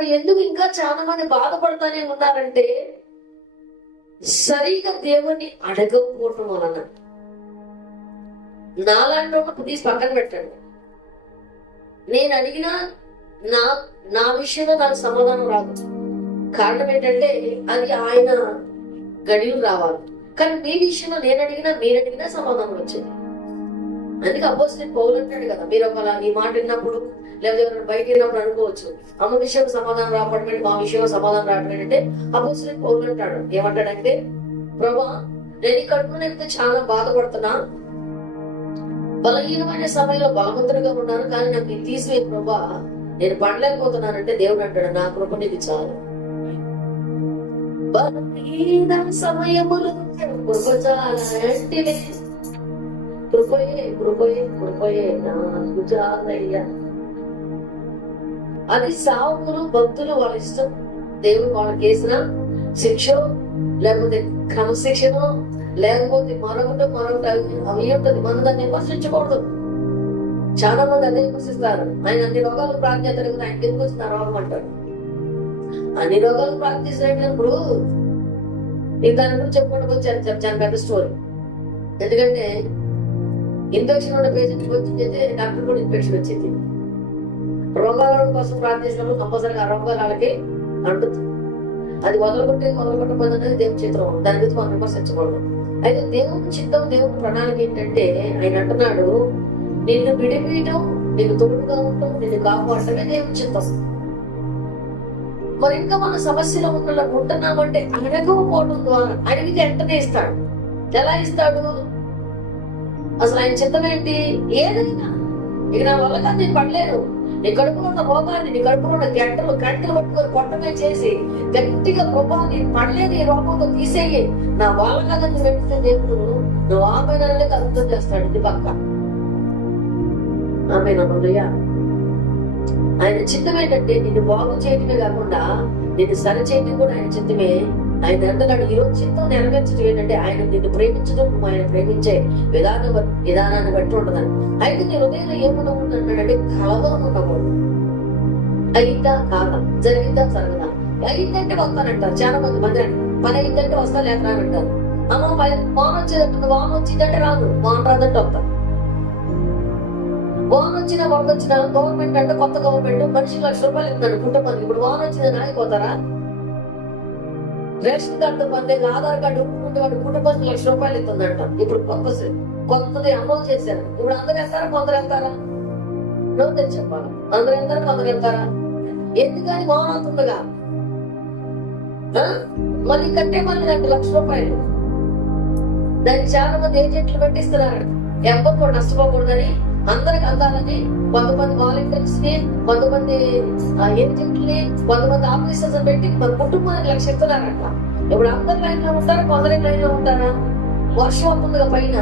మరి ఎందుకు ఇంకా చాలా మంది బాధపడతానే ఉన్నారంటే సరిగా దేవుణ్ణి అడగకపోవటం వలన. నాలాంటి ఒక తీసి పక్కన పెట్టండి, నేను అడిగినా నా నా విషయంలో నాకు సమాధానం రాదు. కారణం ఏంటంటే అది ఆయన గడియలు రావాలి. కానీ మీ విషయంలో నేను అడిగినా మీరు అడిగినా సమాధానం వచ్చేది. అందుకే అపోస్తలుడైన పౌలు అంటాడు కదా, మీరు ఒకలా నీ మాట విన్నప్పుడు లేదా ఎవరైనా బయట విన్నప్పుడు అనుకోవచ్చు అమ్మ విషయంలో సమాధానం రావడం మా విషయంలో సమాధానం రావడం అంటే అపోస్తలుడైన పౌలు అంటాడు. ఏమంటాడంటే, ప్రభా నేను ఈ కడుపు నొప్పితో చాలా బాధపడుతున్నా, బలహీనమైన సమయంలో బలవంతుడిగా ఉన్నాను, కానీ నాకు ఇది తీసివే ప్రభా, నేను పడలేకపోతున్నానంటే దేవుడు అంటాడు, నా కృప నీకు చాలు. బలహీన సమయములు కృప చాలంటివే, కృపయే కృపయే కృపయే నాకు చాలయ్యా. అది సావుకులు భక్తులు వాళ్ళ ఇష్టం. దేవుడు వాళ్ళకి వేసిన శిక్ష లేకపోతే క్రమశిక్షణ లేకపోతే మరొకటి అవి ఉంటుంది. మనం దాన్ని విమర్శించకూడదు. చాలా మంది అదే విమర్శిస్తారు. ఆయన అన్ని రోగాలు ప్రార్థిస్తారు కదా, ఆయన ఎందుకు వచ్చిన రోగం అంటారు. అన్ని రోగాలు ప్రార్థిస్తున్నప్పుడు నేను దాని గురించి చెప్పుకుంటూ చాలా పెద్ద స్టోరీ. ఎందుకంటే ఇన్ఫెక్షన్ ఉన్న పేషెంట్ వచ్చింది, డాక్టర్ కూడా ఇన్ఫెక్షన్ వచ్చింది. రోగాల కోసం ప్రార్థించినప్పుడు కంపల్సరీగా ఆ రోగాలు వాళ్ళకి అంటుతుంది. అది వదలగొట్టకపోయింది అనేది దేవుని చిత్రం. దాని గురించి మనం విమర్శించకూడదు. అయితే దేవుని చిత్తం, దేవుని ప్రణాళిక ఏంటంటే ఆయన అంటున్నాడు, నిన్ను విడిపీయటం, నీకు తోడుగా ఉండటం, నిన్ను కాపాడటమే దేవుని చిత్తం. మరి ఇంకా మన సమస్యలో ఉంటున్నామంటే అడగకపోవడం ద్వారా, అడిగితే వెంటనే ఇస్తాడు. ఎలా ఇస్తాడు? అసలు ఆయన చిత్తం ఏంటి? ఏదైనా ఇక నా వల్ల కాదు, నేను పడలేను, నీ కడుపులో ఉన్న రోగాన్ని, నీ కడుపులో ఉన్న గంటలు పట్టుకొని కొట్టమే చేసి గట్టిగా ప్రభా నేను పడలేని ఈ రోగంతో తీసేయి, నా వాళ్ళ కాదని వెంటనే దేవుడు నువ్వు ఆమెనలే అర్థం చేస్తాడు. ఇది పక్క ఆమెనయ్యా. ఆయన చిత్తం ఏంటంటే నిన్ను బాగు చేయటమే కాకుండా నిన్ను సరి చేయటం కూడా ఆయన చిత్తమే. ఆయన అంటున్నాడు, ఈరోజు చిత్తం నెరవేర్చడం ఏంటంటే ఆయన నిన్ను ప్రేమించడం, నువ్వు ఆయన ప్రేమించే విధానాన్ని బట్టి ఉంటుందని. అయితే నీ హృదయంలో ఏముండకూడదు అంటాడంటే కలవరం ఉండకూడదు. అయిందా కాదా, జరిగిందా జరగదా, అయిందంటే వస్తానంటారు చాలా మంది. పని అయిందంటే వస్తా లేక రానంటారు. అమ్మ వాన వచ్చేదంటే వాన వచ్చిందంటే రాదు, వాన రాదంటే వస్తా. వాన వచ్చినా వరద వచ్చినా గవర్నమెంట్ అంటే కొత్త గవర్నమెంట్ మనిషికి ₹1,00,000 ఇస్తున్నాడు కుటుంబానికి. ఇప్పుడు వాన వచ్చిందని ఆగిపోతారా? రేషన్ కార్డు పొందే ఆధార్ కార్డు ఉంటే వాడు కుటుంబానికి ₹1,00,000 ఇస్తుందంట. ఇప్పుడు కొత్తది అమలు చేశారు. ఇప్పుడు అందరు వెళ్తారా, కొందరు వెళ్తారా? నోతే చెప్పాలి. అందరు వెళ్తారా, కొందరు వెళ్తారా? ఎందుకని వాన అవుతుండగా మళ్ళీ కట్టే మళ్ళీ ₹1,00,000. దానికి చాలా మంది ఏజెంట్లు పెట్టిస్తున్నారు. ఎవరు కూడా నష్టపోకూడదని, అందరికి అందాలని. కొంతమంది వాలంటీర్స్ ని, కొంతమంది ఏజెంట్ని, కొంతమంది ఆఫీసర్స్ పెట్టి మన కుటుంబానికి లక్ష ఇస్తున్నారంట. ఇప్పుడు అందరు లైన్ లో ఉంటారా, కొందరి లైన్ లో ఉంటారా? వర్షం అవుతుందిగా పైన,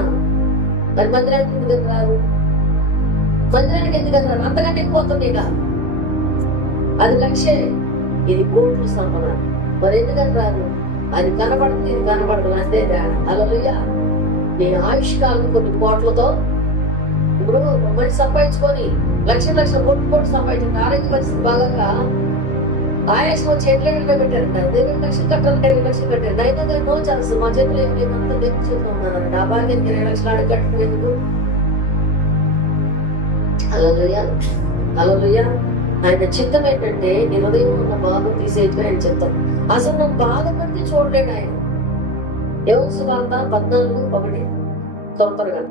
మరి మందిరానికి ఎందుకు రాదు? మందిరానికి ఎందుకు రాదు? అంతకంటే ఎక్కువ అవుతుంది. ఇక అది లక్షే, ఇది కోట్లు సంపద. మరి ఎందుకని రాదు? అది కనపడుతుంది, ఇది కనపడదు, అంతే. హల్లెలూయా. నీ ఆయుష్కాలం కొన్ని కోట్లతో ఇప్పుడు మనిషి సంపాదించుకొని లక్షల కోట్లు సంపాదించుకుంటే ఆరోగ్య పరిస్థితి బాగా ఆయాసం వచ్చి ఎట్లా పెట్టారంట. 2,00,000 కట్టాలంటే 2,00,000 కట్టారు. అయినా కానీ నో ఛాన్స్, మా చేతులు ఏం లేదంతా దేవుని చేతిలో ఉన్నానంట. ఆ భాగ్యానికి 2,00,000 అడిగి కట్టడం ఎందుకు? హల్లెలూయా, హల్లెలూయా. ఆయన చిత్తం ఏంటంటే నీ హృదయం ఉన్న బాధ తీసేయటమే ఆయన చిత్తం. అసలు నువ్వు బాధపడితే చూడలేడు ఆయన. యోహాను సువార్త 14:1 త్వరగా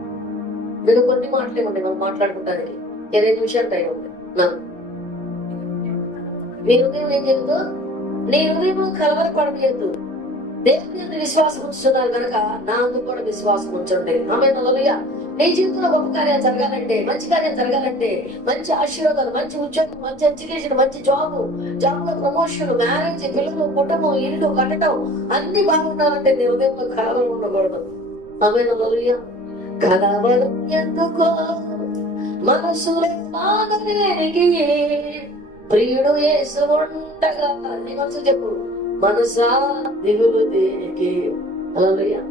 నేను కొన్ని మాటలే ఉండే మనం మాట్లాడుకుంటానికి 20 నిమిషాలు టైం ఉంది నాకు. నీ హృదయం ఏం చెప్తూ, నీ హృదయం కలవరపడలేదు, దేవుని యందు విశ్వాసం ఉంచుతున్నారు కనుక నా అందుకు కూడా విశ్వాసం ఉంచండి. హల్లెలూయా. నీ జీవితంలో గొప్ప కార్యాలు జరగాలంటే, మంచి కార్యాలు జరగాలంటే, మంచి ఆశీర్వాదాలు, మంచి ఉద్యోగం, మంచి ఎడ్యుకేషన్, మంచి జాబ్ లో ప్రమోషన్, మ్యారేజ్, పిల్లలు, కుటుంబం, ఇల్లు కట్టడం అన్ని బాగుండాలంటే నీ హృదయంలో కలవరం ఉండకూడదు. హల్లెలూయా. కలవరం ఎందుకో మనసులో బాధలేనికి ప్రియుడు యేసు ఉండగా. నీ మనసు చెప్పు, మనసా దిగులు దేనికి? హల్లెలూయా.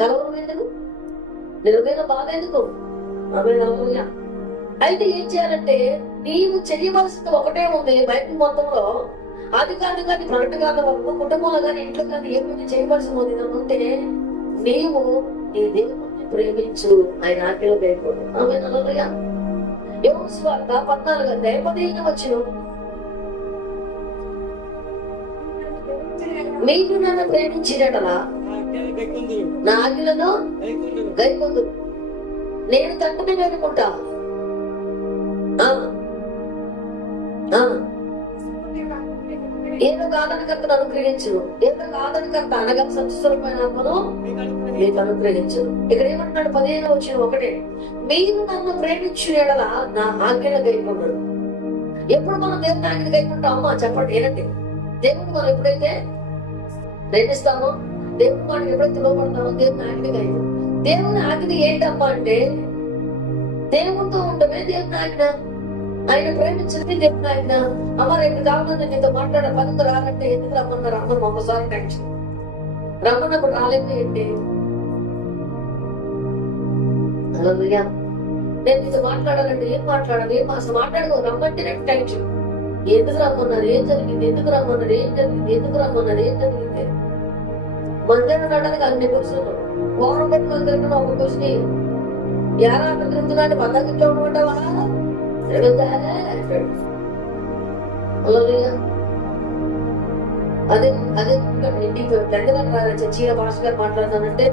కలవరం ఎందుకు? నీ హృదయంలో బాధ ఎందుకు? హల్లెలూయా. అయితే ఏం చేయాలంటే నీవు చేయవలసింది ఒకటే ఉంది. బైబిల్ మొత్తంలో అది కాదు కానీ మనకు కాదు వరకు కుటుంబంలో కానీ ఇంట్లో కానీ ఏమైనా చేయవలసి ఉంది ఉంటే నీవు నీ దేవుడిని ప్రేమించు, ఆయన ఆజ్ఞలు వేయకూడదు. ఆమె నల్లగా యోహాను సువార్త 14:15 వచ్చును. మీరు నన్ను ప్రేమించినట్లా నా ఆజ్ఞలను గైకొందురు, నేను తండ్రిని వేడుకుంటా. ఏదో ఆదరణకర్తను అనుగ్రహించును, ఏదో ఆదరణకర్త అనగా సంతోషమైన ఆత్మను మీకు అనుగ్రహించును. ఇక్కడ ఏమంటున్నాడు 15 వచ్చిన ఒకటే, మీరు నన్ను ప్రేమించిన ఎడల నా ఆజ్ఞలు గైకొందురు. ఎప్పుడు మనం దేవుని ఆజ్ఞలు గైకుంటాం? అమ్మా చెప్పండి, ఏనండి. దేవుని మనం ఎప్పుడైతే ప్రేమిస్తామో, దేవుని మనం ఎప్పుడైతే లోపడతామో దేవుని ఆజ్ఞ గైకుంటాం. దేవుని ఆజ్ఞ ఏంటమ్మా అంటే దేవునితో ఉండమే దేవుని ఆజ్ఞ. ఆయన ప్రేమించింది దేవుని ఆజ్ఞ. అమ్మ రేపు కావాలని నీతో మాట్లాడ పనులు రాలంటే ఎందుకు రమ్మన్నారు? అమ్మ ఒక్కసారి టెన్షన్ రమ్మన్నప్పుడు రాలేదు ఏంటి? హల్లెలూయా. నేను నీతో మాట్లాడాలంటే ఏం మాట్లాడాలి? అసలు మాట్లాడుకో, రమ్మంటే నాకు టెన్షన్. ఎందుకు రమ్మన్నారు? ఏం జరిగింది? ఎందుకు రమ్మన్నారు? ఏం జరిగింది? ఎందుకు రమ్మన్నారు? ఏం జరిగింది? మందిరం నడడానికి అన్ని క్వశ్చన్లు, వారం పట్టుకొని తిరుగుతున్నా ఒక క్వశ్చన్, ఎలా తిరుగుతున్నాను పద్ధతిలో ఉండమంటావా? అదే అదే ఇంటికి చీర భాష గారు మాట్లాడతానంటే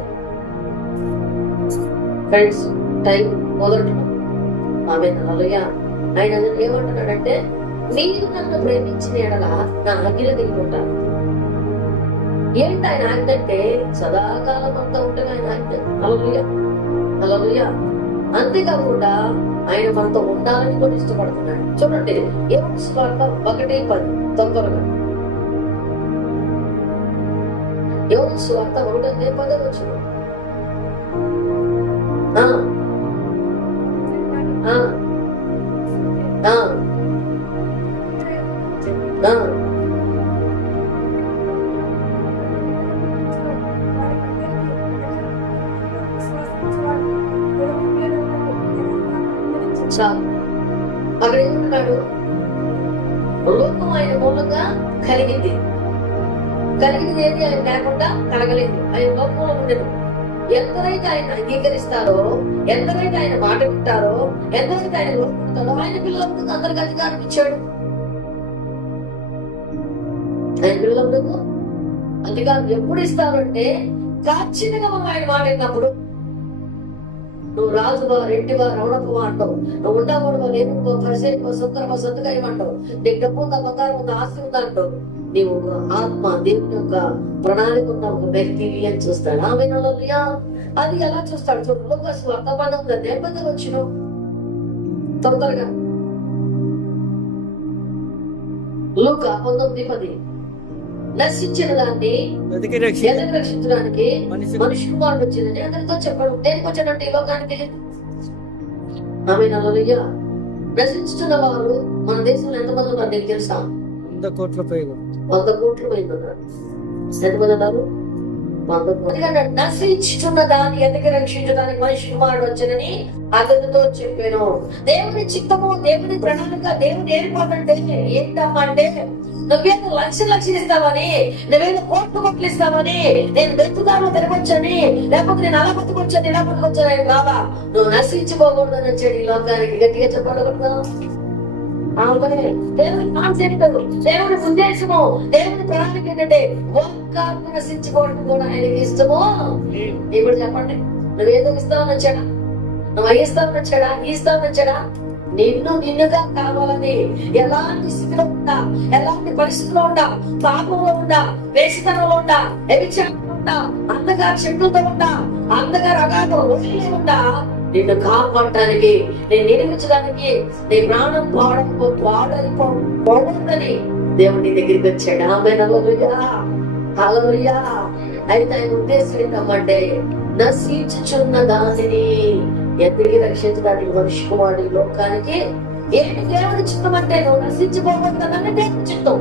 ఫ్రెండ్స్ టైం మొదలు ఆమె నల్లయ్య. ఆయన ఏమంటున్నాడంటే మీరు నన్ను ప్రేమించిన ఎడల నా ఆజ్ఞలు తిరుగుంటాను. ఏంటి ఆయన ఆజ్ఞ అంటే సదాకాలం అంతా ఉంటుంది ఆయన ఆజ్ఞ. హల్లెలూయా హల్లెలూయా. అంతేకాకుండా ఆయన మనతో ఉండాలని కూడా ఇష్టపడుతున్నాడు. చూడండి యోహాను సువార్త 1:10 తొందరగా. యోహాను సువార్త 1:10 వచ్చును. అక్కడ ఏమంటున్నాడు? లోకం ఆయన మూలంగా కలిగింది ఏది ఆయన లేకుండా కలగలేదు. ఆయన లోకంలో ఉండదు. ఎందరైతే ఆయన అంగీకరిస్తారో, ఎందరైతే ఆయన మాట వింటారో, ఎందరైతే ఆయన లోపుతారో ఆయన పిల్లలకు అందరికి అధికారం ఇచ్చాడు. ఆయన పిల్లలకు అధికారం ఎప్పుడు ఇస్తారు అంటే ఖచ్చితంగా మనం ఆయన మాట విన్నప్పుడు. నువ్వు రాజువా, రెడ్డివా, రౌడపువా అంటావు, నువ్వు ఉండకూడదు, నేను పరిసేవా, సుందరమా, సొంతగా ఏమంటావు, నీకు డబ్బు ఉందా, బంగారం ఉందా, ఆస్తి ఉందా అంటావు. నీవు ఆత్మ దేవుని యొక్క ప్రణాళిక ఉన్న ఒక వ్యక్తి అని చూస్తాడు. ఆమె అది ఎలా చూస్తాడు? చూడు లోకాసు 19:10 వచ్చిన తొందరగా. లూకా 19:10 నశించిన దాన్ని ఎదగ రక్షించడానికి మనిషి కుమారుడు వచ్చిందని అందరితో చెప్పాడు. దేనికి వచ్చాడంటే ఈ లోకానికి. ఆమె నశించుతున్న వారు మన దేశంలో ఎంతమంది ఉన్నారు నీకు తెలుసా? 100 కోట్ల పైగా. 100 కోట్ల పైగా ఉన్నారు. ఎంతమంది ఉన్నారు? 100 కోట్లు. నశించుతున్న దాన్ని ఎదగ రక్షించడానికి మనిషి కుమారుడు వచ్చానని అతనితో చెప్పాను. దేవుని చిత్తము, దేవుని ప్రణాళిక, దేవుని ఏర్పాటు ఏంటమ్మా అంటే నువ్వేదో లక్షలు ఇస్తావని, నువ్వేదో కోట్లు ఇస్తావని, నేను బతుకుతాను తిరగొచ్చని, లేకపోతే నేను అలా బతుకొచ్చాను ఇలా బతుకొచ్చాను బాబా, నువ్వు నశించిపోకూడదని వచ్చాడు ఈ లోకానికి. గట్టిగా చెప్పకూడదు. దేవుని కాన్సెప్ట్, దేవుని ఉద్దేశము, దేవుని ప్రణాళిక ఏంటంటే ఒక్క నశించుకోవడం కూడా ఆయనకి ఇష్టము. ఇప్పుడు చెప్పండి, నువ్వేదో ఇస్తావని వచ్చాడా? నువ్వు అయ్యిస్తావని వచ్చాడా? ఇస్తావని వచ్చాడా? నిన్నుగా కావాలని ఎలాంటి స్థితిలో ఉండా, ఎలాంటి పరిస్థితిలో ఉండా, పాపంలో ఉండా, వేసితనంలో ఉండా, వ్యభిచారంలో ఉండా, అంధకార శక్తులతో ఉండా, అంధకార అగాధం ఉండా నిన్ను కాపాడటానికి, నేను నిర్మించడానికి, నీ ప్రాణం పాడైపోవద్దని దేవుడి దగ్గరికి వచ్చాడు. ఆమె హల్లెలూయా. అయితే ఆయన ఉద్దేశం ఏంటమ్మంటే నశించుచున్న దానిని ఎదిగి రక్షించడానికి మనిషి కుమారుడు లోకానికి. ఏంటి దేవుడి చిత్తం అంటే? నువ్వు నశించిపోవద్దని దేవుడి చిత్తం.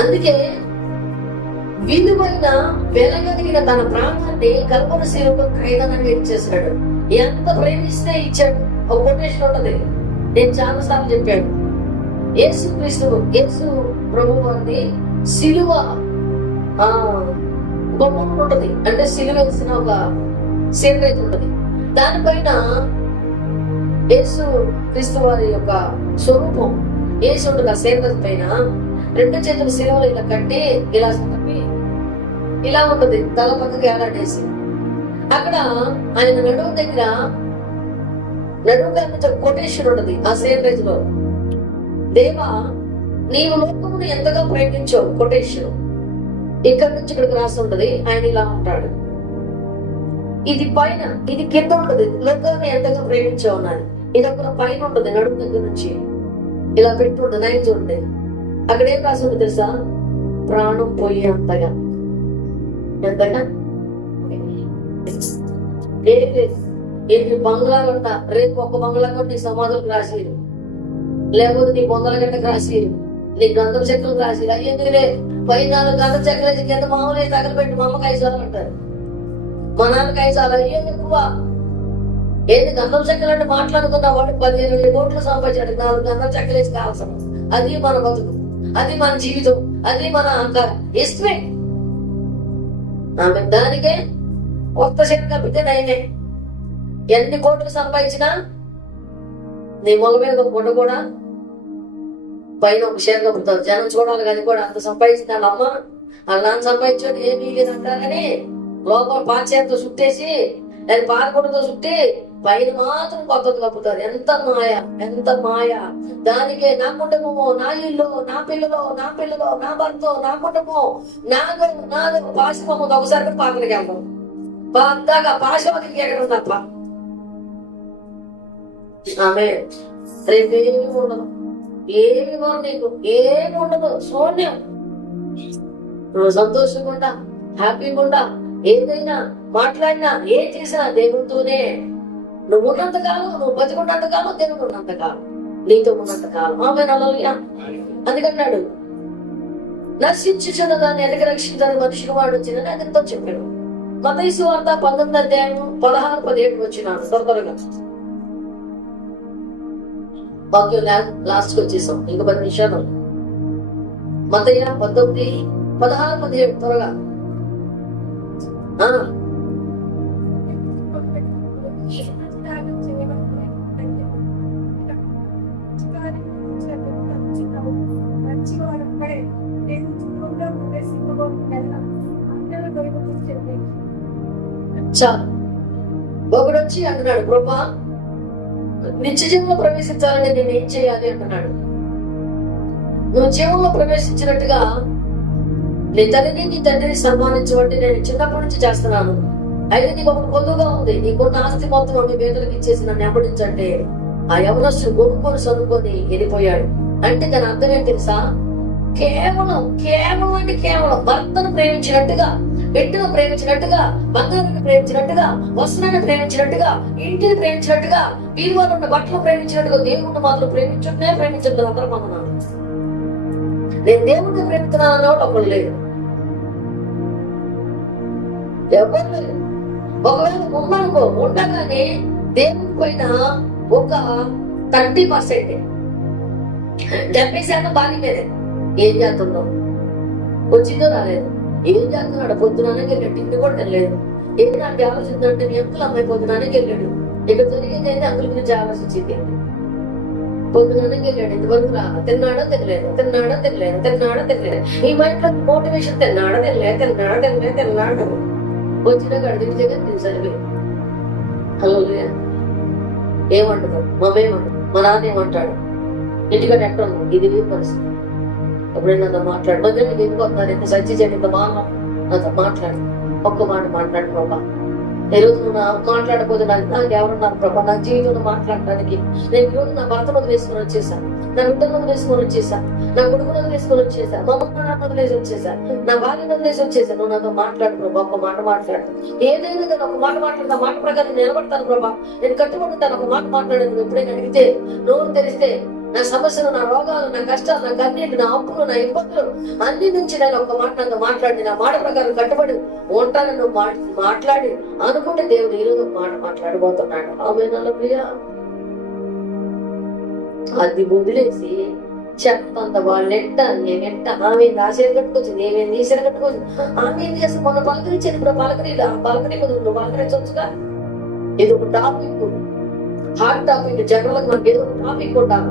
అందుకే విలువైన వెలగలిగిన తన ప్రాణాన్ని కల్పన శీలకు ఖైదనని ఇచ్చేసాడు. ఎంత ప్రేమిస్తే ఇచ్చాడు. ఒక కొటేషన్ ఉంటది, నేను చాలా సార్లు చెప్పాను. యేసు ప్రభు వారిని సిలువ బొమ్మ ఉంటది, అంటే సిలువ వేసిన ఒక సీన్ అయితే ఉంటది. దానిపైన యేసు క్రీస్తు వారి యొక్క స్వరూపం యేసు ఉంటుంది. ఆ సీన్ పైన 2 చేతులు సిలువలు ఇలా కట్టి ఇలా ఇలా ఉంటుంది, తల పక్కకి ఏలాడేసి. అక్కడ ఆయన నడుము దగ్గర కొటేషన్ ఉంటుంది ఆ సేమ్ రేజ్ లో. దేవా నీవు లోకమును ఎంతగా ప్రేమించావు, కొటేషన్ ఇక్కడ నుంచి ఇక్కడికి రాసి ఉంటది. ఆయన ఇలా ఉంటాడు, ఇది పైన, ఇది కింద ఉంటది. లోకాన్ని ఎంతగా ప్రేమించావు నాది, ఇది ఒక పైన ఉంటుంది, నడుము దగ్గర నుంచి ఇలా పెట్టి ఉంటుంది. నైన్ చూడండి, అక్కడ ఏం రాసి ఉంటుంది తెలుసా? ప్రాణం పోయి అంతగా, ఎంతగా. ఎన్ని బంగ్లాలు ఉంటా, రేపు ఒక బంగ్లా కూడా నీ సమాధులకు రాసిరు, లేకపోతే నీ బొందల గంటకు రాసిరు, నీ గంధం చెక్కలకు రాసిరు. అయ్యేందుకులే 14 గంధం చెక్కలు వేసి కింద మామూలు తగలబెట్టి మా అమ్మకి 5 సార్లు అంటారు, మా నాన్నకి 5 సార్లు. అయ్యే ఎక్కువ ఏంది గంధం చెక్కలు అంటే మాట్లాడుకున్న వాడు 15 కోట్లు సంపాదించాడు. 4 గంధం చెక్కలు వేసి కావాల్సిన, అది మన బతుకు, అది మన జీవితం, అది మన ఇష్టమే. ఆమె దానికే కొత్త శక్తి కప్పితే నయమే. ఎన్ని కోట్లు సంపాదించినా నీ మొగ మీద ఒక గుడ్డ కూడా పైన ఒక షేర్ కప్పుతారు. జనం చూడాలి కానీ కూడా అంత సంపాదించిన వాళ్ళ అమ్మ వాళ్ళ నాన్న సంపాదించాడు ఏమీ లేదు అంటారని లోపల పాచేతో చుట్టేసి అది పాలకొడతో చుట్టి పైన మాత్రం కొత్తది కప్పుతారు. ఎంత మాయ, ఎంత మాయ. దానికే నా కుటుంబము, నా ఇల్లు, నా పిల్లలు, నా భర్త, నా కుటుంబం, నాది పాశమము. ఒకసారి కూడా పాత్రకి వెళ్తాం, బాగా పాశమకి ఎక్కడ తప్ప ఆమె రేపేమి ఉండదు, ఏమి కూడా నీకు ఏమి ఉండదు, శూన్యం. నువ్వు సంతోషంగా ఉండా, హ్యాపీగా ఉండా, ఏదైనా మాట్లాడినా ఏం చేసినా దేవుడితోనే. నువ్వు ఉన్నంత కాలం, నువ్వు బతికున్నంత కాలం, దేవుడు ఉన్నంత కాలం, నీతో ఉన్నంత కాలం. ఆమె హల్లెలూయా. అందుకన్నాడు, నశించుచున్న దాన్ని ఎదగ రక్షించాలని మనుషులు వాడు వచ్చిందని అది ఎంతో చెప్పాడు. మత్తయి సువార్త 19వ అధ్యాయం 16-17 వచ్చినాడు. త్వరగా వాక్యం లాస్ట్ కి వచ్చేసాం, ఇంక 10 నిమిషాలు. మత్తయి 19:16-17 త్వరగా. చాలు. ఒకడు వచ్చి అంటున్నాడు, ప్రభా నిత్య జీవంలో ప్రవేశించాలని నేను ఏం చేయాలి అంటున్నాడు. నువ్వు జీవంలో ప్రవేశించినట్టుగా నీ తల్లిని నీ తండ్రిని సన్మానించబట్టి నేను చిన్నప్పటి నుంచి చేస్తున్నాను. అయితే నీకు ఒకటి కొద్దుగా ఉంది, నీకున్న ఆస్తి మొత్తం అన్ని పేదలకు ఇచ్చేసి నన్ను వెంబడించంటే ఆ యవనస్తుడు కొనుక్కొని చదువుకొని వెళ్ళిపోయాడు. అంటే దాని అర్థం ఏంటి తెలుసా? కేవలం భర్తను ప్రేమించినట్టుగా, బిడ్డను ప్రేమించినట్టుగా, బంగారాన్ని ప్రేమించినట్టుగా, వస్త్రాన్ని ప్రేమించినట్టుగా, ఇంటిని ప్రేమించినట్టుగా, వీరివాళ్ళు ఉన్న బట్టలు ప్రేమించినట్టుగా దేవుడిని మాత్రం ప్రేమించట్లేదు. అందరూ అన్నాను, నేను దేవుడిని ప్రేమిస్తున్నాను అన్నవాడు ఒకళ్ళు లేదు, ఎవరు లేదు. ఒకవేళ ఉన్నానుకో, ఉండగానే దేవుడి పైన ఒక 30%, 70% భారీ మీదే. ఏం చేస్తున్నావు? వచ్చిందో రాలేదు, ఏం చేస్తున్నాడు? పొద్దునానే వెళ్ళాడు, టిఫిన్ కూడా తెలియలేదు. ఏంటంటే ఆలోచిందంటే నీ అంకుల్ అమ్మాయి పొద్దునానే వెళ్ళాడు, ఇక్కడ జరిగేది అయితే అంకుల్ గురించి ఆలోచించింది. పొద్దునానే వెళ్ళాడు, ఇంతవరకు రా, తిన్నాడో తెలియలేదు. ఈ మైండ్ లో మోటివేషన్ తిన్నాడు వచ్చిన గడిచిన దగ్గర నేను చదివి హలో ఏమంటాడు? మమ్మేమంటాడు? మా నాన్న ఏమంటాడు? ఇంటికంటే ఎక్కడ ఇది లేదు పరిస్థితి. ఎప్పుడైనా నాతో మాట్లాడు, మధ్య నేను ఎందుకు వస్తున్నాను, ఎంత సజ్జి చేయండి, ఇంత బాగా నాతో మాట్లాడు, ఒక్క మాట మాట్లాడు ప్రభా. ఈరోజు నువ్వు మాట్లాడకపోతే నాకు ఎవరున్నారు ప్రభా? నా జీవితంలో మాట్లాడడానికి నేను ఈరోజు నా భర్తను వదిలేసుకొని వచ్చేసాను, నా బిడ్డను వదిలేసుకొని వచ్చేసాను, నా కొడుకును వదిలేసుకొని వచ్చేసాను, మా అమ్మ వదిలేసి వచ్చేసాను, నా భార్యను వదిలేసి వచ్చేసాను. నువ్వు నాతో మాట్లాడు ప్రభా, ఒక్క మాట మాట్లాడు. ఏదైనా నేను ఒక మాట మాట్లాడతా, మాట ప్రకారం నేను నిలబడతాను ప్రభా, నేను కట్టుబడుతాను. ఒక మాట మాట్లాడాను. నువ్వు ఎప్పుడైనా అడిగితే, నోరు తెరిస్తే నా సమస్యలు, నా రోగాలు, నా కష్టాలు, నా కన్నీళ్ళు, నా అప్పులు, నా ఇబ్బందులు అన్ని నుంచి నేను ఒక మాట నాతో మాట్లాడి నా మాట ప్రకారం కట్టుబడి ఉంటాను. నువ్వు మాట్లాడి అనుకుంటే దేవుడు ఈరోజు ఒక మాట మాట్లాడబోతున్నాడు. ఆమె నల్ల ప్రియ అది వదిలేసి చెత్తంత వాళ్ళెంట ఏమెంట ఆమె రాసేది కట్టుకొచ్చింది, ఏమేమి తీసేది కట్టుకొచ్చింది. ఆమె ఏం చేస్తుంది, మొన్న పలకరించింది, ఇప్పుడు పలకరి నువ్వు పలకరించవచ్చుగా. ఇది ఒక టాపిక్, హాట్ టాపిక్. జనరల్ గా మనకి ఏదో ఒక టాపిక్ ఉండాలి.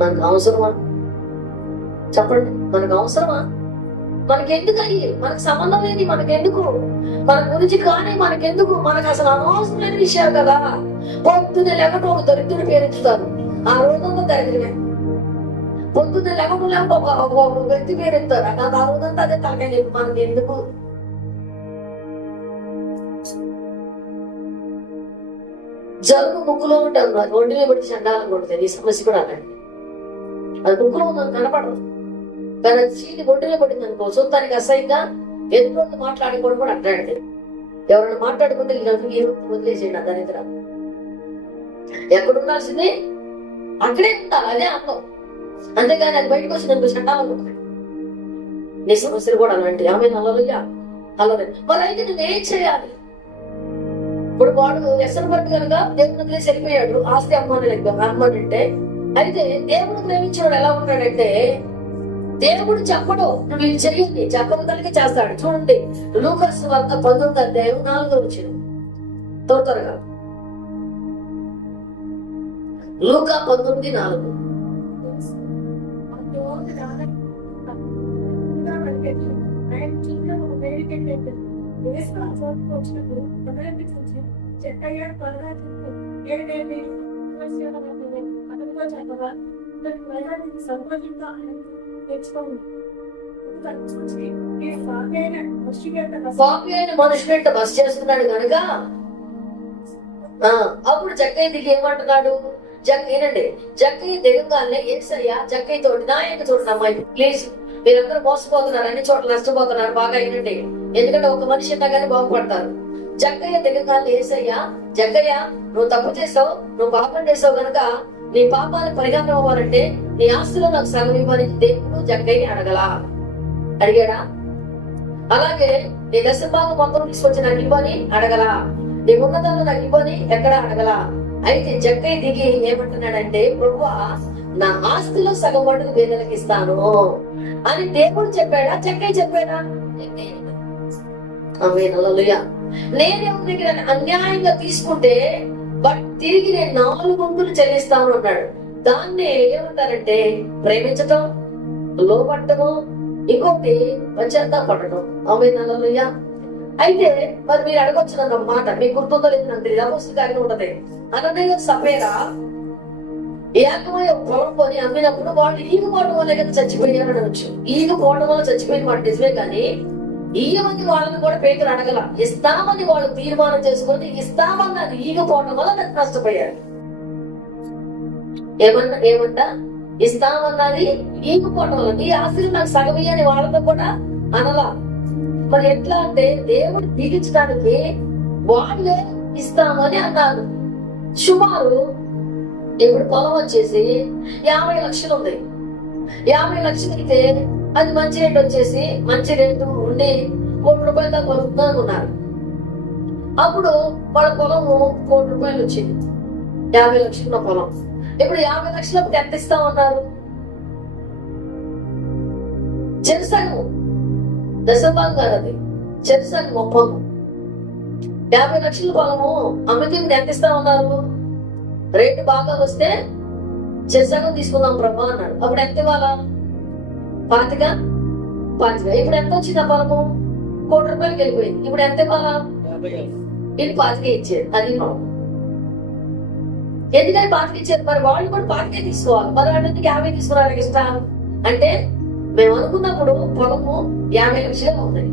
మనకు అవసరమా చెప్పండి? మనకు అవసరమా? మనకెందుకు అయ్యి? మనకు సంబంధం లేని మనకెందుకు? మన గురించి కానీ మనకెందుకు? మనకు అసలు అనవసరమైన విషయాలు కదా. పొద్దున్నే లేకపోతే ఒక దరిద్రుడు పేరెత్తుతారు, ఆ రోజంతా దరిద్రమే. పొద్దున్నే లేకపోతే ఒక వ్యక్తి పేరెత్తారు, ఆ రోజంతా అదే తలకాయ లేదు. మనకి ఎందుకు? జలుబు ముక్కులో ఉంటాను, అది ఒంటిని బట్టి చండాలని కొడుతుంది. ఈ సమస్య కూడా అలాంటి, అది ముక్కులో ఉందని కనపడదు, కానీ అది చీటి ఒంటిలో పడింది అనుకో, చూస్తానికి అసహ్యంగా ఎదురు మాట్లాడుకోవడం కూడా అట్లాంటిది. ఎవరైనా మాట్లాడుకుంటే వదిలేసేయండి, దాని ఇతర ఎక్కడ ఉండాల్సింది అక్కడే ఉండాలి, అదే అందం. అంతేగాని అది బయటకు వచ్చి నాకు చండాలని కొడుతుంది. నీ సమస్యలు కూడా అలాంటి. ఆమె అలలుగా అలలే. మరి అయితే నువ్వేం చేయాలి? ఇప్పుడు వాడు ఎసరు పట్టు కనుక దేవుని వదిలేసి వెళ్ళిపోయాడు, ఆస్తి అమ్మానంటే. అయితే దేవుడు ప్రేమించినవాడు ఎలా ఉంటాడంటే, దేవుడు చెప్పడు నువ్వు ఇది చెయ్యండి, చెప్పగలిగే చేస్తాడు. చూడండి, లూకాసు వార్త 19వ అధ్యాయం 4వ వచనం. త్వరగా లూకా 19:4. పాపి అయిన మనుషులంటే బస్ చేస్తున్నాడు కనుక అప్పుడు జక్కయ్య దిగి ఏమంటున్నాడు? ఏనండి, జక్కయ్య దిగంగానే ఏసయ్య జక్కయ్య తోటి నా యొక్క చూడండి అమ్మాయి ప్లీజ్, మీరందరూ మోసపోతున్నారు, అన్ని చోట్ల నష్టపోతున్నారు, బాగా అయినండి. ఎందుకంటే ఒక మనిషి ఉన్నా కానీ బాగుపడతారు. జక్కయ్య దిగంగానే ఏసయ్య, జక్కయ్య నువ్వు తప్పు చేసావు, నువ్వు పాపం చేసావు కనుక నీ పాపాన్ని పరిహారం అవ్వాలంటే నీ ఆస్తిలో నాకు సగం ఇవ్వని దేవుడు జక్కయ్యని అడిగాడా? అలాగే నీ దశభాగం మొత్తం తీసుకొచ్చి నాకు ఇవ్వని అడగలా? నీ ఉన్నదాన్ని నాకు ఇవ్వని ఎక్కడ అడగలా? అయితే జక్కయ్య దిగి ఏమంటున్నాడంటే, ప్రభువా నా ఆస్తిలో సగం మటుకు పేదలకు ఇస్తాను అని దేవుడు చెప్పాడా? జక్కయ్య చెప్పాడా? నేనేమో దగ్గర అన్యాయంగా తీసుకుంటే బట్ తిరిగి నేను 4 వంతులు చెల్లిస్తాను అన్నాడు. దాన్ని ఏమంటారంటే ప్రేమించటం, లోపట్టము, ఇంకోటి పశ్చాత్తాపడటం. ఆమె నల్లలుయ్య. అయితే మరి మీరు అడగొచ్చు నన్ను ఒక మాట, మీకు గుర్తుందో లేదు నాకు తెలియదు, పుస్తకాన్ని ఉంటది. అననయ్య సపేరా ఏకమయ్య పొలం కొని అమ్మినప్పుడు వాళ్ళు ఈగపోవడం వల్ల కదా చచ్చిపోయారు అనవచ్చు. ఈగపోవడం వల్ల చచ్చిపోయిన మాట నిజమే, కానీ ఈయమని వాళ్ళని కూడా పేదలు అడగల. ఇస్తామని వాళ్ళు తీర్మానం చేసుకొని ఇస్తామన్నది ఈగపోవడం వల్ల నష్టపోయారు. ఏమంట ఇస్తామన్నది ఈగపోవడం వల్ల నీ ఆస్తిని నాకు సగమి అని వాళ్ళతో కూడా అనలా. మరి ఎట్లా అంటే దేవుడు దిగించడానికి వాళ్ళే ఇస్తామని అన్నారు. సుమారు ఇప్పుడు పొలం వచ్చేసి 50 లక్షలు ఉంది. 50 లక్షలు అయితే అది మంచి రేటు వచ్చేసి మంచి రేటు ఉండి 1 కోటి రూపాయలు దాకా వస్తుందా అనుకున్నారు. అప్పుడు వాళ్ళ పొలము 1 కోటి రూపాయలు వచ్చింది, 50 లక్షల పొలం. ఇప్పుడు 50 లక్షలకు ఎంత ఇస్తామన్నారు? చెరుసగము, దశభాగం కాదు అది, చెరుసగం ఒప్పందం. 50 లక్షల పొలము అమ్మితే ఎంత ఇస్తామన్నారు? రేటు బాగా వస్తే చెరుసగం తీసుకుందాం ప్రభా అన్నాడు. అప్పుడు ఎంత ఇవ్వాలా? 25. ఇప్పుడు ఎంత వచ్చింది? ఆ పొలము 1 కోటి రూపాయలకి వెళ్ళిపోయింది. ఇప్పుడు ఎంత ఇవ్వాలా? ఇది 25 ఇచ్చేది. అది ఎందుకని 25 ఇచ్చారు? మరి వాళ్ళు కూడా 25 తీసుకోవాలి. మరి వాటి 50 తీసుకున్నారు ఇష్టం అంటే, మేము అనుకున్నప్పుడు పొలము 50 లక్షలే ఉంది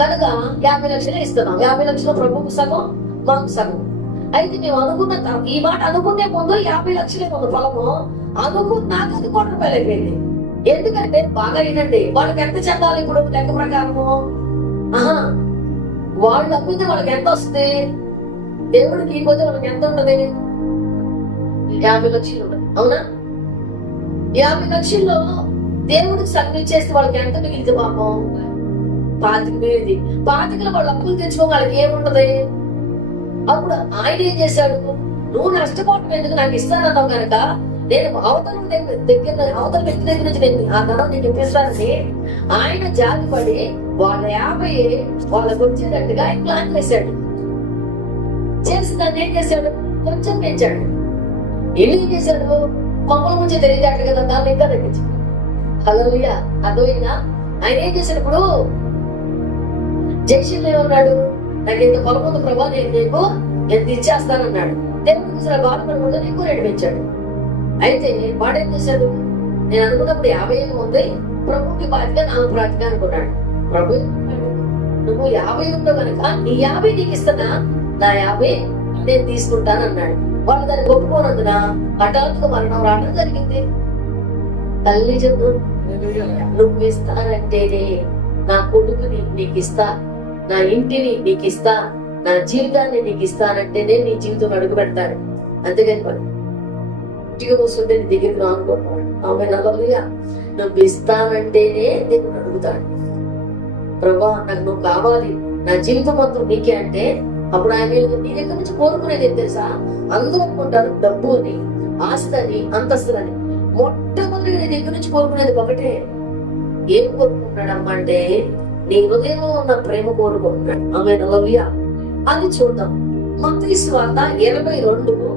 కనుక 50 లక్షలే ఇస్తున్నాం. 50 లక్షలు ప్రభుకు సగం, మాకు సగం. అయితే మేము అనుకున్న ఈ మాట అనుకునే ముందు 50 లక్షలే ఉంది పొలము, అనుకున్నాక అది 1 కోటి రూపాయలు అయిపోయింది. ఎందుకంటే బాగా అయినండి, వాళ్ళకి ఎంత చెందాలి ఇప్పుడు లెక్క ప్రకారము? వాళ్ళు అమ్మితే వాళ్ళకి ఎంత వస్తుంది? దేవుడికి పోతే వాళ్ళకి ఎంత ఉంటది? 50 లక్షలు ఉంటుంది, అవునా? 50 లక్షల్లో దేవుడికి సగం ఇచ్చేస్తే వాళ్ళకి ఎంత మిగిలితే పాపం 25 మిగిలింది. 25లో వాళ్ళు అప్పులు తెచ్చుకో, వాళ్ళకి ఏముంటది? అప్పుడు ఆయన ఏం చేశాడు? నువ్వు నష్టపోవటం ఎందుకు, నాకు ఇస్తానన్నావు కనుక నేను అవతల వ్యక్తి దగ్గర నుంచి నేను ఆ ధనం నీకు ఇప్పిస్తానని ఆయన జాలిపడి వాళ్ళ 50 వాళ్ళకు వచ్చేటట్టుగా ఆయన ప్లాన్ చేశాడు. చేసి దాన్ని ఏం చేశాడు, కొంచెం పెంచాడు. ఏం చేశాడు, కొమ్మల నుంచి తెలియజేట కదా, దాన్ని ఇంకా తగ్గించాడు. హల్లెలూయా, అర్థమైందా? ఆయన ఏం చేశాడు, ఇప్పుడు జయశీల్ ఏమన్నాడు, నాకు ఎంత పొలం ఉంది ప్రభా, నేను నీకు ఎంత ఇచ్చేస్తానన్నాడు. దేవుడికి అసలు బాధపడకూడదు, నీకు రేటు పెంచాడు. అయితే వాడేం చేశాడు, నేను అనుకున్నప్పుడు 50 ఉంది, ప్రభుకి బాధ్యత నాకు బాధ్యత అనుకున్నాడు. ప్రభు నువ్వు 50 ఉండవు కనుక నీ 50 నీకు ఇస్తానా, నా 50 నేను తీసుకుంటానన్నాడు. వాళ్ళు దాన్ని ఒప్పుకోనందున హఠాత్తుగా మరణం రావడం జరిగింది. తల్లి చెప్పు, నువ్వు ఇస్తానంటేనే నా కొడుకుని నీకు ఇస్తా, నా ఇంటిని నీకు ఇస్తా, నా జీవితాన్ని నీకు ఇస్తానంటేనే నీ జీవితం అడుగు పెడతాడు. అంతేగాని ఇంటికి వస్తుంటే నీ దగ్గరికి రానుకోవాలి. ఆమె నల్లలుగా నువ్వు ఇస్తానంటేనే దేవుడు అడుగుతాడు, ప్రభా నాకు నువ్వు కావాలి, నా జీవితం మొత్తం నీకే అంటే అప్పుడు ఆయన నీ దగ్గర నుంచి కోరుకునేది ఏం తెలుసా? అందరూ అనుకుంటారు డబ్బు అని, ఆస్తి అని, అంతస్తులని. మొట్టమొదటి నీ దగ్గర నుంచి కోరుకునేది ఒకటే. ఏం కోరుకుంటున్నాడమ్మా అంటే నీ హృదయంలో ఉన్న ప్రేమ కోరుకుంటున్నాడు. ఆమె నల్లలుగా అది చూద్దాం. మత్తయి సువార్త 22:37.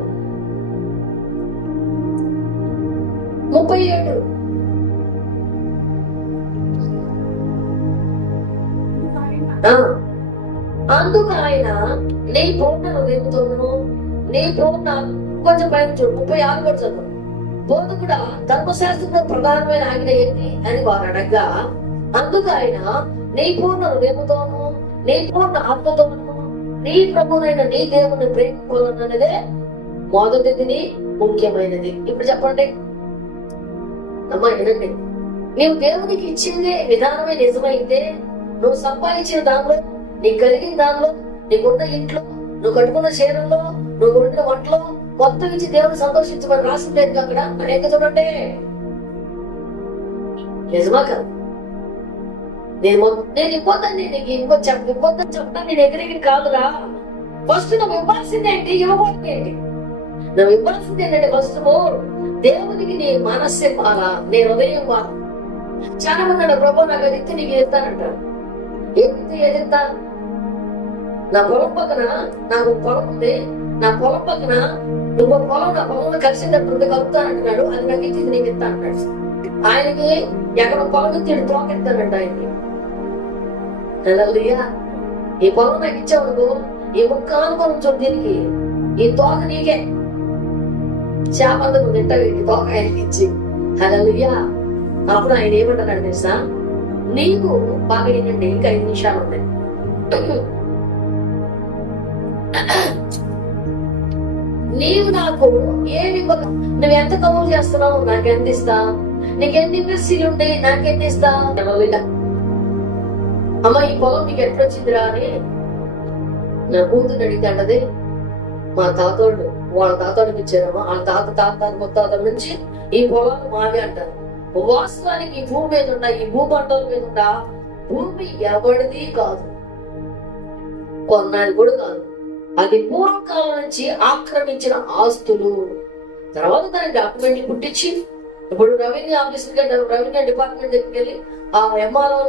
అందుకు ఆయన నీ పూర్ణ హృదయంతోను నీ పూర్ణ కొంచెం పైన చూడు 36 కూడా చదువు. బోధకుడా ధర్మశాస్త్రంలో ప్రధానమైన ఆజ్ఞ ఏంటి అని వారు అడగ్గా, అందుకు ఆయన నీ పూర్ణ హృదయంతోను నీ పూర్ణ ఆత్మతోను నీ ప్రభువైన నీ దేవుని ప్రేమించాలన్నదే మొదటిది, ముఖ్యమైనది. ఇప్పుడు చెప్పండి అమ్మా, వినండి. నీవు దేవునికి ఇచ్చిందే విధానమే నిజమైతే, నువ్వు సంపాదించిన దానిలో, నీకు కలిగిన దానిలో, నీకున్న ఇంట్లో, నువ్వు కట్టుకున్న చీరల్లో, నువ్వు వండిన వంటలో మొత్తం ఇచ్చి దేవుని సంతోషించమని రాసిండేది అక్కడ. అనేక చూడండి, నిజమా కదా? నేను ఇవ్వద్దని నీకు ఇవ్వద్దని చెప్తా, నేను ఎగిరికి కాదురా. ఫస్ట్ నువ్వు ఇవ్వాల్సింది ఏంటి, ఇవ్వకూడదు ఏంటి? నువ్వు ఇవ్వాల్సింది ఏంటంటే ఫస్ట్ దేవునికి నీ మనస్సు ఇవ్వాలా, నీ హృదయం ఇవ్వాలా. చాలా మంది అన్న ప్రభు నాకు అది ఇస్తే నీకు ఎత్తానంటారు. ఏదిస్తా? నా పొలం పక్కన నాకు పొలం ఉంది, నా పొలం పక్కన నువ్వు పొలం నా పొలంలో కలిసినప్పుడు కలుపుతానంటున్నాడు. అది నాకు ఇచ్చింది నీకు ఇస్తా అంటాడు. ఆయనకి ఎక్కడ పొలం తిండి తోకెత్తానంట ఆయనకి. హల్లెలూయా. ఈ పొలం నాకు ఇచ్చావు, ఈ ముక్క అనుకోవడం చూడు, దీనికి ఈ తోక నీకే. చేపలు నువ్వు తింటావు, తోక ఆయనకి ఇచ్చి. హల్లెలూయా. అప్పుడు ఆయన ఏమంటారు తెలుసా, నీకు బాగా ఏంటంటే ఇంకా 5 నిమిషాలు ఉన్నాయి. నీవు నాకు ఏమి నువ్వు ఎంత కబుర్లు చేస్తున్నావు, నాకెంత ఇస్తా? నీకెన్ని ఇండస్ట్రీలు ఉంటాయి, నాకెంత ఇస్తా? అమ్మ ఈ పొలం నీకు ఎట్లొచ్చిందిరా అని నా కూతురు అడిగితే అంటది, మా తాతోడు వాళ్ళ తాతోడికి ఇచ్చారమ్మా, వాళ్ళ తాత ముత్తాత నుంచి ఈ పొలాలు మావి అంటారు. వాస్తవానికి ఈ భూమి మీద ఉన్న, ఈ భూమండలం మీద ఉన్న భూమి ఎవరిది కాదు, కొన్నాళ్ళు కూడా కాదు. అది పూర్వకాలం నుంచి ఆక్రమించిన ఆస్తులు. తర్వాత దానికి డాక్యుమెంట్ పుట్టించి ఇప్పుడు రెవెన్యూ డిపార్ట్మెంట్ దగ్గరికి వెళ్ళి ఆ ఎంఆర్ఓ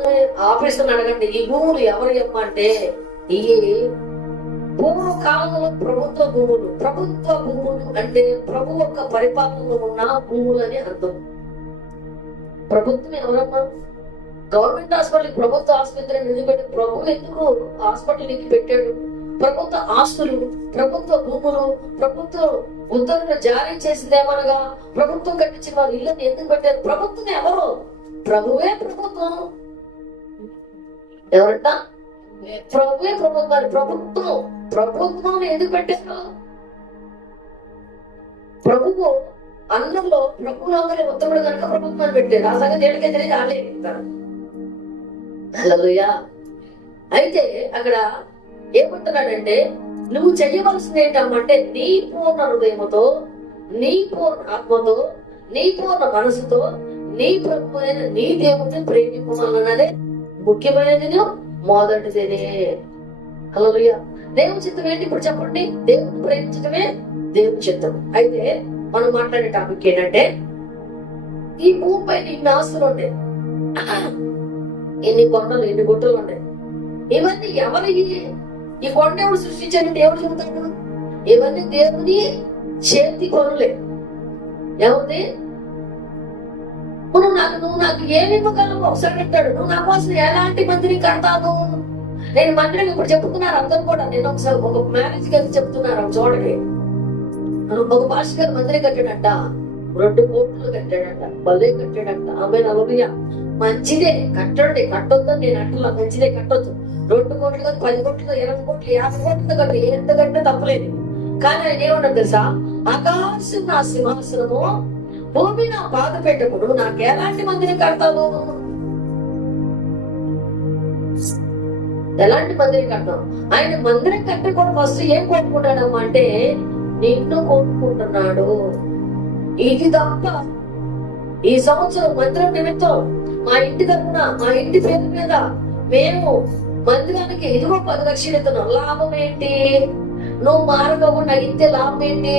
ఆఫీసర్ అడగండి, ఈ భూములు ఎవరి అంటే ఈ పూర్వకాలంలో ప్రభుత్వ భూములు అంటే ప్రభు యొక్క పరిపాలనలో ఉన్న భూములు అని అర్థం. ప్రభుత్వం ఎవరమ్మా? గవర్నమెంట్ హాస్పిటల్, ప్రభుత్వ ఆసుపత్రి ఎందుకు పెట్టి, ప్రభు ఎందుకు హాస్పిటల్ పెట్టాడు? ప్రభుత్వ ఆస్తులు, ప్రభుత్వ భూములు, ప్రభుత్వ ఉత్తర్వులు జారీ చేసిందేమనగా ప్రభుత్వం కట్టించిన వారు ఇళ్ళని ఎందుకు పెట్టారు? ప్రభుత్వం ఎవరు? ప్రభువే ప్రభుత్వం. ఎవరంట? ప్రభువే ప్రభుత్వాన్ని. ప్రభుత్వం ఎందుకు పెట్టారు? ప్రభువు అందరిలో ప్రభువులందరూ ఉత్తముడు కనుక ప్రభుత్వాన్ని పెట్టారు. ఆ సంగతి ఏడికే తెలియదు, వాళ్ళే చెప్తారు. హల్లెలూయా. అయితే అక్కడ ఏమంటున్నాడంటే, నువ్వు చెయ్యవలసింది ఏంటమ్మంటే నీ పూర్ణ హృదయముతో, నీ పూర్ణ ఆత్మతో, నీ పూర్ణ మనసుతో నీ ప్రభు అయిన నీ దేవుడిని ప్రేమించాలన్నదే ముఖ్యమైనది, మొదటిదేనే. హల్లెలూయా. దేవుని చిత్తం ఏంటి ఇప్పుడు చెప్పండి? దేవుని ప్రేమించడమే దేవుని చిత్తం. అయితే మనం మాట్లాడే టాపిక్ ఏంటంటే ఈ భూమిపై ఇన్ని ఆస్తులు ఉండే, ఎన్ని కొండలు, ఎన్ని గుట్టలు ఉండే, ఇవన్నీ ఎవరి, ఈ కొండ ఎవరు సృష్టించారంటే ఎవరు చెబుతాడు? ఇవన్నీ దేవుని చేతి పనులే. ఎవరిది? నువ్వు నాకు ఏమి ఇవ్వగలవు ఒకసారి అంటాడు. నువ్వు నా కోసం ఎలాంటి మందిని కడతావు? నేను మందిరం ఇప్పుడు చెప్తున్నారు అందరూ కూడా. నేను ఒకసారి ఒక మ్యారేజ్ గారికి చెప్తున్నారు చూడకి, ఒక భాష గారు మందిరం కట్టాడంట, 2 కోట్లు కట్టాడంట, భలే కట్టాడంట. ఆమె నలుగుయ మంచిదే కట్టండి, కట్టొద్దని నేను అంటున్నా, మంచిదే కట్టొద్దు. 2 కోట్లు కాదు, 10 కోట్లు, 20 కోట్లు, 50 కోట్లు కట్టి ఎంత కట్టినా తప్పలేదు. కానీ ఆయన ఏమన్నా తెలుసా? ఆకాశం నా సింహాసనము, భూమి నా పాద పెట్టకుడు, నాకు ఎలాంటి మందిని కడతావు? ఎలాంటి మందిని కడతావు? ఆయన మందిరం కట్టకుండా ఫస్ట్ ఏం కోరుకుంటాడమ్మా అంటే నిన్ను కోరుకుంటున్నాడు. ఇది తప్ప ఈ సంవత్సరం మందిరం నిమిత్తం మా ఇంటి తరపున, మా ఇంటి పేరు మీద మేము మందిరానికి ఇదిగో 10 లక్షలు ఇస్తున్నాం. లాభం ఏంటి? నువ్వు మారకుండా ఇంతే లాభం ఏంటి?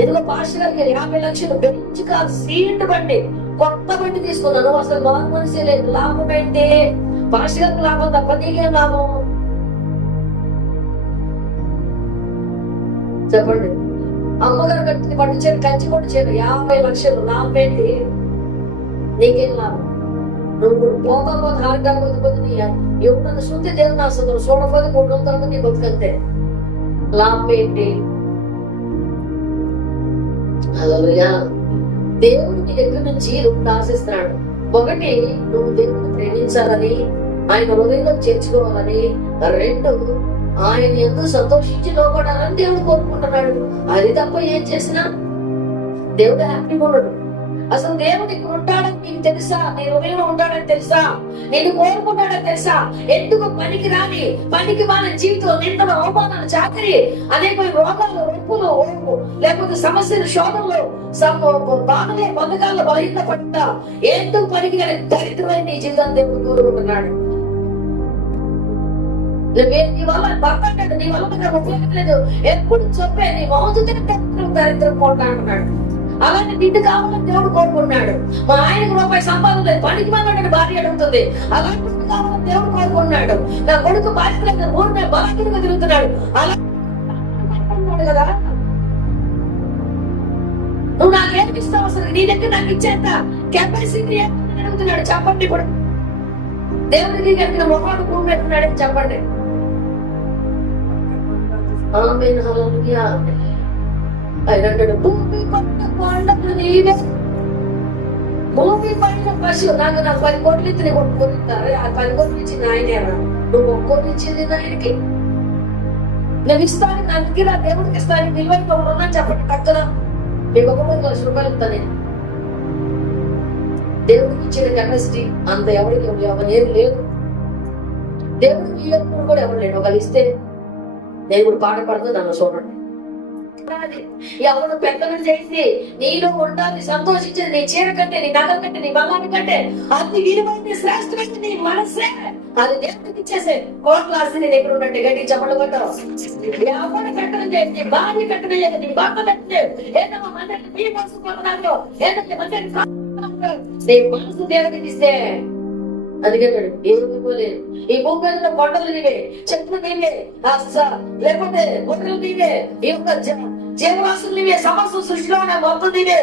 ఇదిగో పాస్టర్ గారికి 50 లక్షలు బెంచ్ కాదు, సీట్ బండి, కొత్త బండి తీసుకున్నాను, అసలు మారు మనిషి లేదు. లాభం ఏంటి? పాస్టర్ గారికి లాభం తప్ప నీకేం లాభం? చెప్పండి. అమ్మగారు కట్టింది పట్టు చీర, కంచి పట్టు చీర 50 లక్షలు, లాభం ఏంటి? నీకేం లాభం? నువ్వు పోతా హార్గా కొద్ది ఎవరన్నా శుద్ధి దేవుని ఆస్తుంది చూడకపోతే 300 మంది బతుకంతే. లాభం ఏంటి? హల్లెలూయా. దేవుడు నీ దగ్గర నుంచి 2 ఆశిస్తున్నాడు. ఒకటి, నువ్వు దేవుడిని ప్రేమించాలని, ఆయన హృదయంలో చేర్చుకోవాలని. 2, ఆయన ఎందుకు సంతోషించి లోపడాలని దేవుడు కోరుకుంటున్నాడు. అది తప్ప ఏం చేసినా దేవుడు హ్యాపీగా ఉండడు. అసలు దేవుడు ఇక్కడ ఉంటాడని నీకు తెలుసా? నీ హృదయంలో ఉంటాడని తెలుసా? నేను కోరుకుంటాడని తెలుసా? ఎందుకు పనికి రాని, పనికి మాన జీవితం, నిందలు, అవమానాలు, చాకరి, అనేక రోగాలు, రొప్పులు, లేకపోతే సమస్యలు, శోధనలు, బాధలే, బంధకాలు, బలహీన పడ్డా ఎందుకు పనికి రాని దరిద్రమైన నీ జీవితాన్ని దేవుడు కోరుకుంటున్నాడు. నీ వల్ల భర్త అంటాడు, నీ వల్ల నాకు ఉపయోగం లేదు, ఎప్పుడు చెప్పే నీ మౌతు దరిద్రం పోతాడు. అలానే నిన్ను కావాలని దేవుడు కోరుకున్నాడు. మా ఆయనకు రూపాయి సంపాదన లేదు, పనికి మాట్లాడే భార్య అడుగుతుంది, అలాంటి నిన్ను కావాలని దేవుడు కోరుకున్నాడు. నా కొడుకు బాధ్యత ఊరి మీద బలాత్కారంగా తిరుగుతున్నాడు, అలా కదా. నువ్వు నాకేమిస్తావు? అసలు నీ దగ్గర నాకు ఇచ్చేంత కెపాసిటీ అడుగుతున్నాడు. చెప్పండి. ఇప్పుడు దేవుడికి కనుక మొహాడు భూమి పెట్టున్నాడని చెప్పండి. ఆమేన్. హల్లెలూయా. ఆయన అంటాడు, భూమి పైన కొండలు నీవే, భూమి పైన పశువు. నాకు 10 కోట్లు ఇచ్చి నీకు కొట్టుకుంటారు. ఆ 10 కోట్లు ఇచ్చింది ఆయనేరా, నువ్వు 1 కోట్లు ఇచ్చింది ఆయనకి. నేను ఇస్తాను, నా దగ్గర దేవుడికి ఇస్తాను, విలువైన ఒకడు ఉన్నా చెప్పండి. పక్కన నీకు 1 లక్ష రూపాయలు ఇస్తాను నేను. దేవుడికి ఇచ్చిన కెపాసిటీ అంత ఎవరికి ఏం లేదు. దేవుడికి ఇవ్వకుండా కూడా ఎవరు లేడు. ఒకళ్ళు ఇస్తే దేవుడు పాట పడుతుంది, నన్ను చూడండి. ఎవరు పెద్దలు చేసి నీలో ఉండాలి, సంతోషించేది నీ చీర కంటే, నీ నగల కంటే, నీ బలాన్ని కంటే అతి విలువైన శ్రేష్టమైన నీ మనసే. అది దేవుడికి ఇచ్చేసే. కోట్ల ఆస్తి నీ దగ్గర ఉన్నట్టు గట్టి చెప్పలు కొట్టావు. ఎవరు కట్టడం చేసి నీ భార్య కట్టడం చేసి నీ భర్త కట్టే ఏదమ్మా మందిని మీ మనసు కొనడాలో ఏదంటే మందిని నీ మనసు దేవుడికి ఇస్తే అందుకన్నాడు ఏమి ఇవ్వలేదు. ఈ భూమి మీద కొండలు నీవే, చెట్లు నీవే, లేకపోతే గుడ్డలు నీవే, ఈ యొక్క జీవరాశులు నీవే, సమస్త సృష్టిలో మొత్తం నీవే.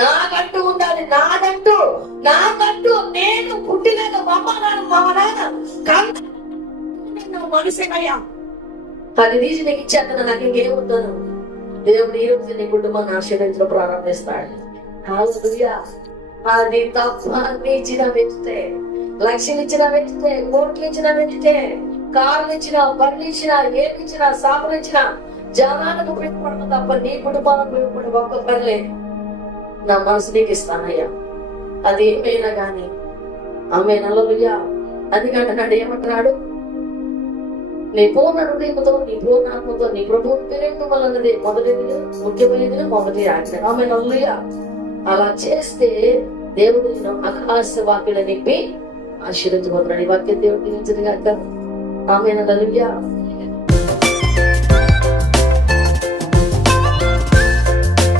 నాకంటూ ఉండాలి, నాకంటూ నేను పుట్టినాక మా నాన్న మనిషినయ్యా అది తీసి నీకు ఇచ్చేస్తాను, నాకు ఇంకేముంటాను. దేవుడు ఈ రోజు నీ కుటుంబాన్ని ఆశీర్వదించడం ప్రారంభిస్తాడు. హల్లెలూయా. అది తప్ప అన్ని ఇచ్చిన వెళ్తే, లక్షలు ఇచ్చిన వెళ్తే, కోట్లు ఇచ్చిన వెళ్తే, కార్లు ఇచ్చిన, బండ్లు ఇచ్చిన, ఏమి ఇచ్చిన, సాపులు ఇచ్చిన, జనాలకు ఉపయోగపడదు తప్ప నీ కుటుంబానికి ఉపయోగపడే గొప్ప పనిలే. నా మనసు నీకు ఇస్తానయ్యా, అది ఏమైనా గాని. ఆమేన్. హల్లెలూయా. అందుకంటున్నాడు, ఏమంటున్నాడు? నీ పూర్ణ హృదయంతో, నీ పూర్ణ ఆత్మతో నీ ప్రభువు ప్రేమించమన్నది మొదటిది, ముఖ్యమైనది, మొదటి ఆజ్ఞ. ఆమేన్. హల్లెలూయా. అలా చేస్తే దేవుడు ఆకాశ వాక్యాలు నింపి ఆశీర్వదించబోతున్నాడు. ఈ వాక్యం దేవుడు దీవించను గాక. ఆమేన్. హల్లెలూయా.